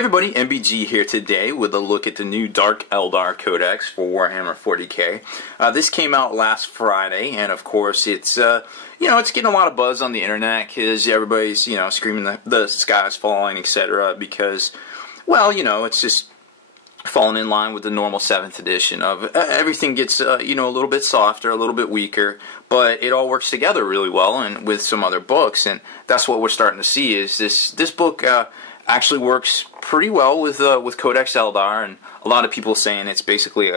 Everybody, MBG here today with a look at the new Dark Eldar Codex for Warhammer 40k. This came out last Friday, and of course it's it's getting a lot of buzz on the internet because everybody's screaming the sky's falling, etc. Because, well, it's just falling in line with the normal 7th edition of everything gets a little bit softer, a little bit weaker, but it all works together really well and with some other books, and that's what we're starting to see. Is this book actually works pretty well with Codex Eldar, and a lot of people saying it's basically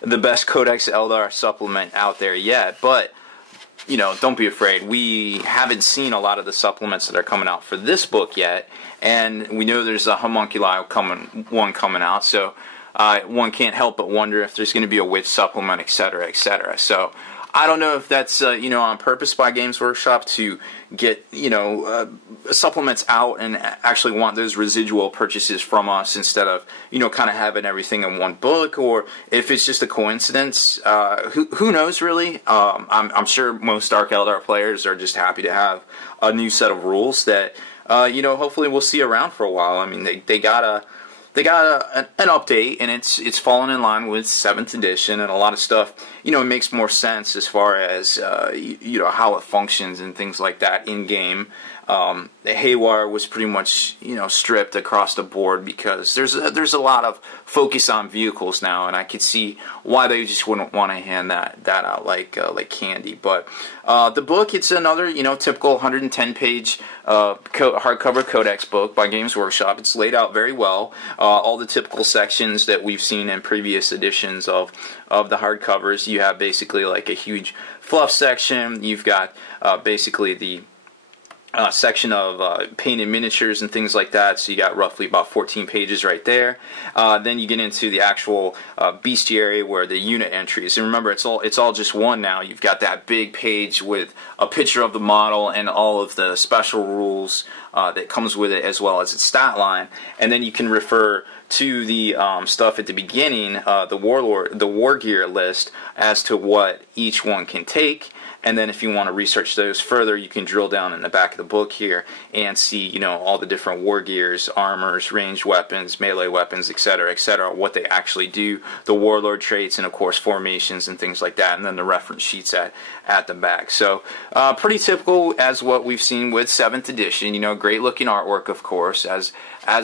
the best Codex Eldar supplement out there yet. But don't be afraid. We haven't seen a lot of the supplements that are coming out for this book yet, and we know there's a homunculi coming out. So one can't help but wonder if there's going to be a witch supplement, etc., etc. So I don't know if that's on purpose by Games Workshop to get supplements out and actually want those residual purchases from us instead of kind of having everything in one book, or if it's just a coincidence. Who knows really? I'm sure most Dark Eldar players are just happy to have a new set of rules that hopefully we'll see around for a while. I mean, they got an update, and it's fallen in line with 7th edition, and a lot of stuff, it makes more sense as far as, how it functions and things like that in-game. The Haywire was pretty much, stripped across the board because there's a lot of focus on vehicles now, and I could see why they just wouldn't want to hand that out like candy. But the book, it's another, typical 110-page hardcover codex book by Games Workshop. It's laid out very well. All the typical sections that we've seen in previous editions of the hardcovers. You have basically like a huge fluff section. You've got basically the section of painted miniatures and things like that, so you got roughly about 14 pages right there. Then you get into the actual bestiary where the unit entries, and remember it's all just one now. You've got that big page with a picture of the model and all of the special rules that comes with it, as well as its stat line, and then you can refer to the stuff at the beginning, the war gear list, as to what each one can take. And then if you want to research those further, you can drill down in the back of the book here and see, all the different war gears, armors, ranged weapons, melee weapons, etc., what they actually do, the warlord traits, and of course formations and things like that, and then the reference sheets at the back. So pretty typical as what we've seen with 7th edition. Great looking artwork, of course, as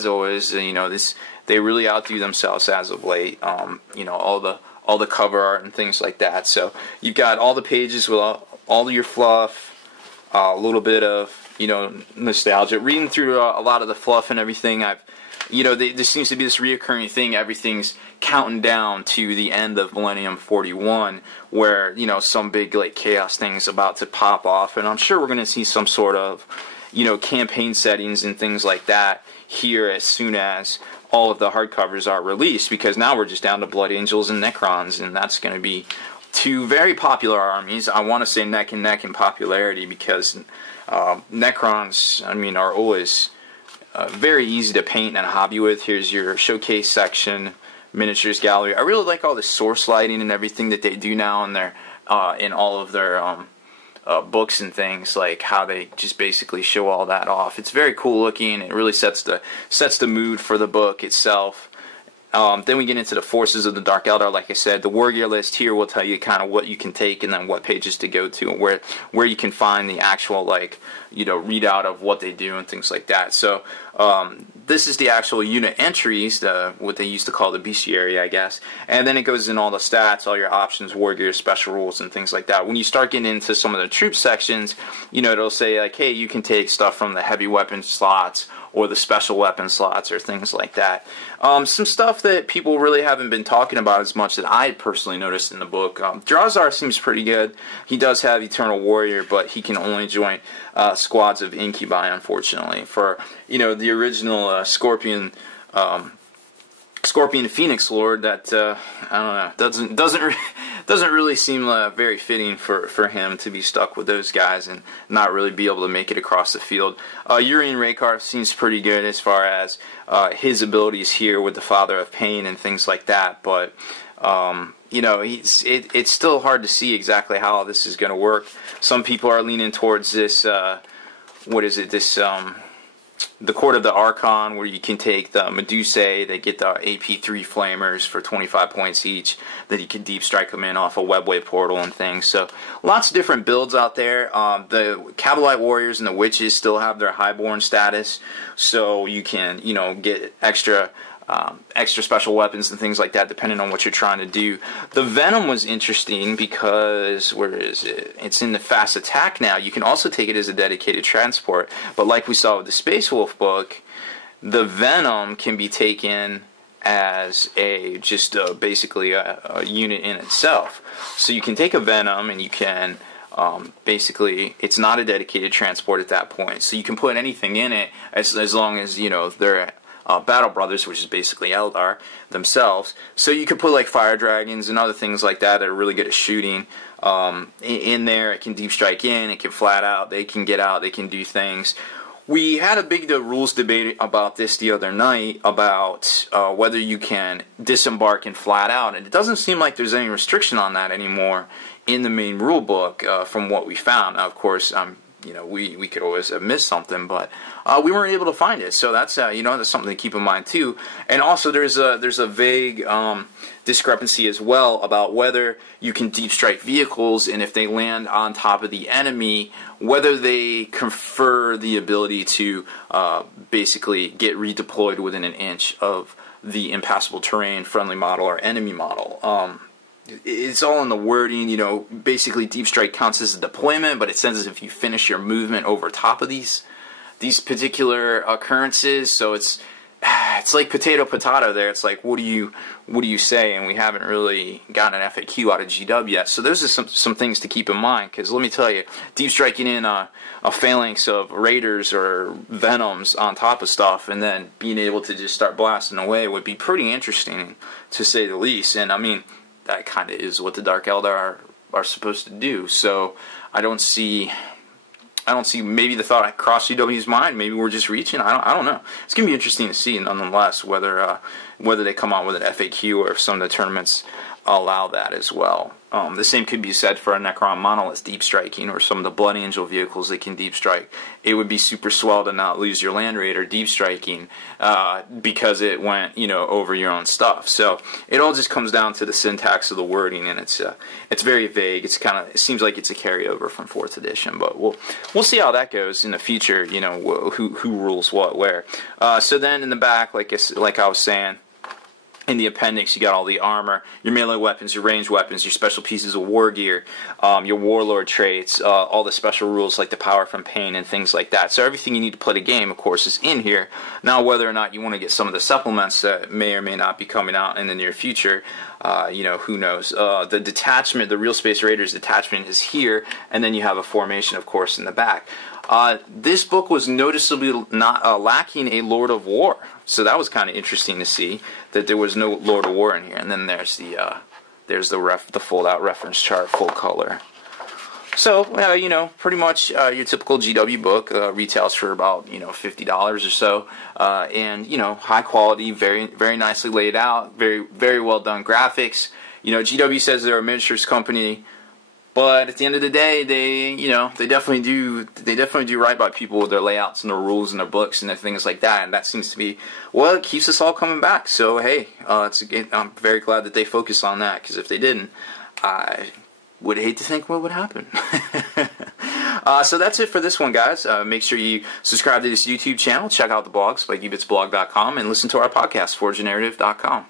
always. They really outdo themselves as of late. All the cover art and things like that. So you've got all the pages with all your fluff, a little bit of nostalgia. Reading through a lot of the fluff and everything, there seems to be this reoccurring thing. Everything's counting down to the end of Millennium 41, where some big chaos thing's about to pop off, and I'm sure we're going to see some sort of campaign settings and things like that here as soon as all of the hardcovers are released, because now we're just down to Blood Angels and Necrons, and that's going to be two very popular armies. I want to say neck and neck in popularity, because Necrons, are always very easy to paint and hobby with. Here's your showcase section, miniatures gallery. I really like all the source lighting and everything that they do now in all of their books and things, like how they just basically show all that off. It's very cool looking. It really sets the mood for the book itself. Then we get into the forces of the Dark Eldar. Like I said, the war gear list here will tell you kind of what you can take and then what pages to go to, and where you can find the actual readout of what they do and things like that. So this is the actual unit entries, what they used to call the bestiary, I guess. And then it goes in all the stats, all your options, war gear, special rules, and things like that. When you start getting into some of the troop sections, it'll say like, hey, you can take stuff from the heavy weapon slots or the special weapon slots or things like that. Some stuff that people really haven't been talking about as much that I personally noticed in the book. Drazar seems pretty good. He does have Eternal Warrior, but he can only join squads of Incubi, unfortunately. For the original Scorpion Phoenix Lord, that I don't know, doesn't really seem very fitting for him to be stuck with those guys and not really be able to make it across the field. Urian Raykar seems pretty good as far as his abilities here with the Father of Pain and things like that, but it's still hard to see exactly how this is going to work. Some people are leaning towards this the Court of the Archon, where you can take the Medusae, they get the AP3 flamers for 25 points each, that you can deep strike them in off a webway portal and things. So lots of different builds out there. The Cabalite Warriors and the Witches still have their Highborn status, so you can, you know, get extra special weapons and things like that depending on what you're trying to do. The Venom was interesting because, where is it? It's in the Fast Attack now. You can also take it as a dedicated transport, but like we saw with the Space Wolf book, the Venom can be taken as basically a unit in itself. So you can take a Venom and you can basically, it's not a dedicated transport at that point, so you can put anything in it as long as, you know, they're Battle Brothers, which is basically Eldar themselves. So you could put like Fire Dragons and other things like that are really good at shooting in there. It can deep strike in, it can flat out, they can get out, they can do things. We had a big rules debate about this the other night, about whether you can disembark and flat out, and it doesn't seem like there's any restriction on that anymore in the main rule book from what we found. Now, of course, you know, we could always have missed something, but we weren't able to find it. So that's you know, that's something to keep in mind too. And also, there's a vague discrepancy as well about whether you can deep strike vehicles, and if they land on top of the enemy, whether they confer the ability to basically get redeployed within an inch of the impassable terrain, friendly model or enemy model. It's all in the wording, you know. Basically, deep strike counts as a deployment, but it says if you finish your movement over top of these particular occurrences. So it's like potato there. It's like, what do you say? And we haven't really gotten an FAQ out of GW yet. So those are some things to keep in mind, because let me tell you, deep striking in a phalanx of raiders or venoms on top of stuff, and then being able to just start blasting away would be pretty interesting, to say the least. And I mean, that kind of is what the Dark Eldar are supposed to do. So I don't see maybe the thought crossed CW's mind. Maybe we're just reaching. I don't know. It's gonna be interesting to see, nonetheless, whether they come out with an FAQ or if some of the tournaments allow that as well. The same could be said for a Necron Monolith deep striking, or some of the Blood Angel vehicles that can deep strike. It would be super swell to not lose your Land Raider deep striking because it went, you know, over your own stuff. So it all just comes down to the syntax of the wording, and it's very vague. It seems like it's a carryover from 4th edition, but we'll see how that goes in the future. You know, who rules what where. So then in the back, like I was saying, in the appendix, you got all the armor, your melee weapons, your ranged weapons, your special pieces of war gear, your warlord traits, all the special rules like the power from pain and things like that. So everything you need to play the game, of course, is in here. Now, whether or not you want to get some of the supplements that may or may not be coming out in the near future, you know, who knows. The detachment, the Real Space Raiders detachment is here, and then you have a formation, of course, in the back. This book was noticeably not lacking a Lord of War, so that was kind of interesting to see that there was no Lord of War in here. And then there's the fold-out reference chart, full color. So you know, pretty much your typical GW book retails for about, you know, $50 or so, and you know, high quality, very very nicely laid out, very very well done graphics. You know, GW says they're a miniatures company, but at the end of the day, they definitely do right by people with their layouts and their rules and their books and their things like that. And that seems to be what keeps us all coming back. So hey, I'm very glad that they focus on that, because if they didn't, I would hate to think what would happen. So that's it for this one, guys. Make sure you subscribe to this YouTube channel, check out the blogs, like ebitsblog.com, and listen to our podcast, forgenarrative.com.